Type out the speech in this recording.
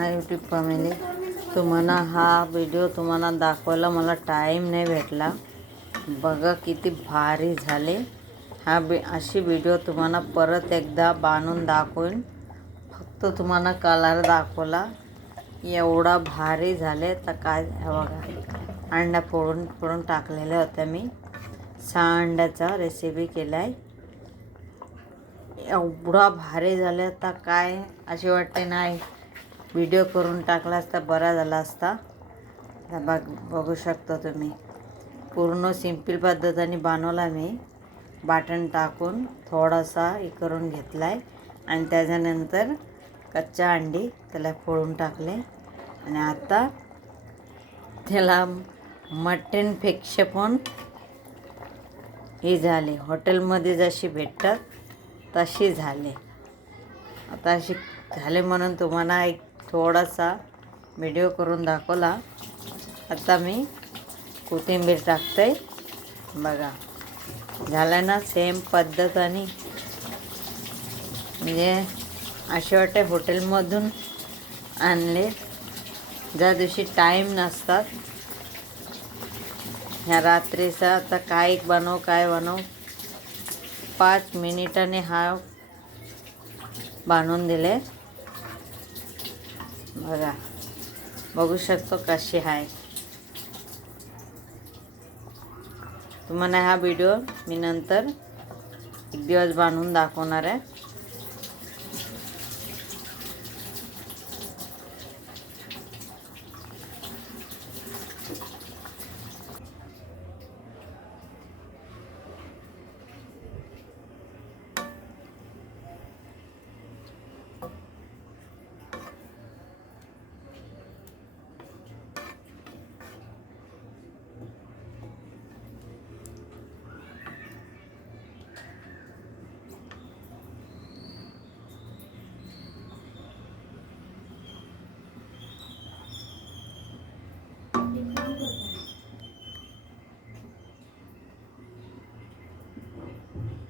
Hi YouTube family, तुम्हाला हा video दाखवायला मला टाईम नाही भेटला. बघा किती भारी झाले. अशी व्हिडिओ तुम्हाला परत एकदा बांधून दाखवून फक्त तुम्हाला कलर दाखवला. एवढा भारी झाले तर काय. बघा अंडा फोडून टाकलेले होते. मी 6 अंड्याचा रेसिपी केला आहे. एवढा भारी झाले तर काय असे वाटते नाही व्हिडिओ करून टाकला असता बरा झाला असता. बघू शकता तुम्ही. पूर्ण सिंपल पद्धतीने बनवला. मी बाटण टाकून थोडासा हे करून घेतला आहे आणि त्याच्यानंतर कच्चा अंडी त्याला फोडून टाकले आणि आता त्याला मटनपेक्षा पण हे झाले. हॉटेलमध्ये जशी भेटतात तशी झाले. आता अशी झाले म्हणून तुम्हाला एक थोडासा व्हिडिओ करून दाखवला. आता मी कोथिंबीर टाकते. बघा झालं ना सेम पद्धतीने. म्हणजे असे वाटते हॉटेलमधून आणले. ज्या दिवशी टाईम नसतात ह्या रात्रीचा आता काय बनव 5 मिनिटाने हा बांधून दिले. बघू शकतो कशी आहे. तुम्हाला हा व्हिडिओ मी नंतर एक दिवस बांधून दाखवणार आहे.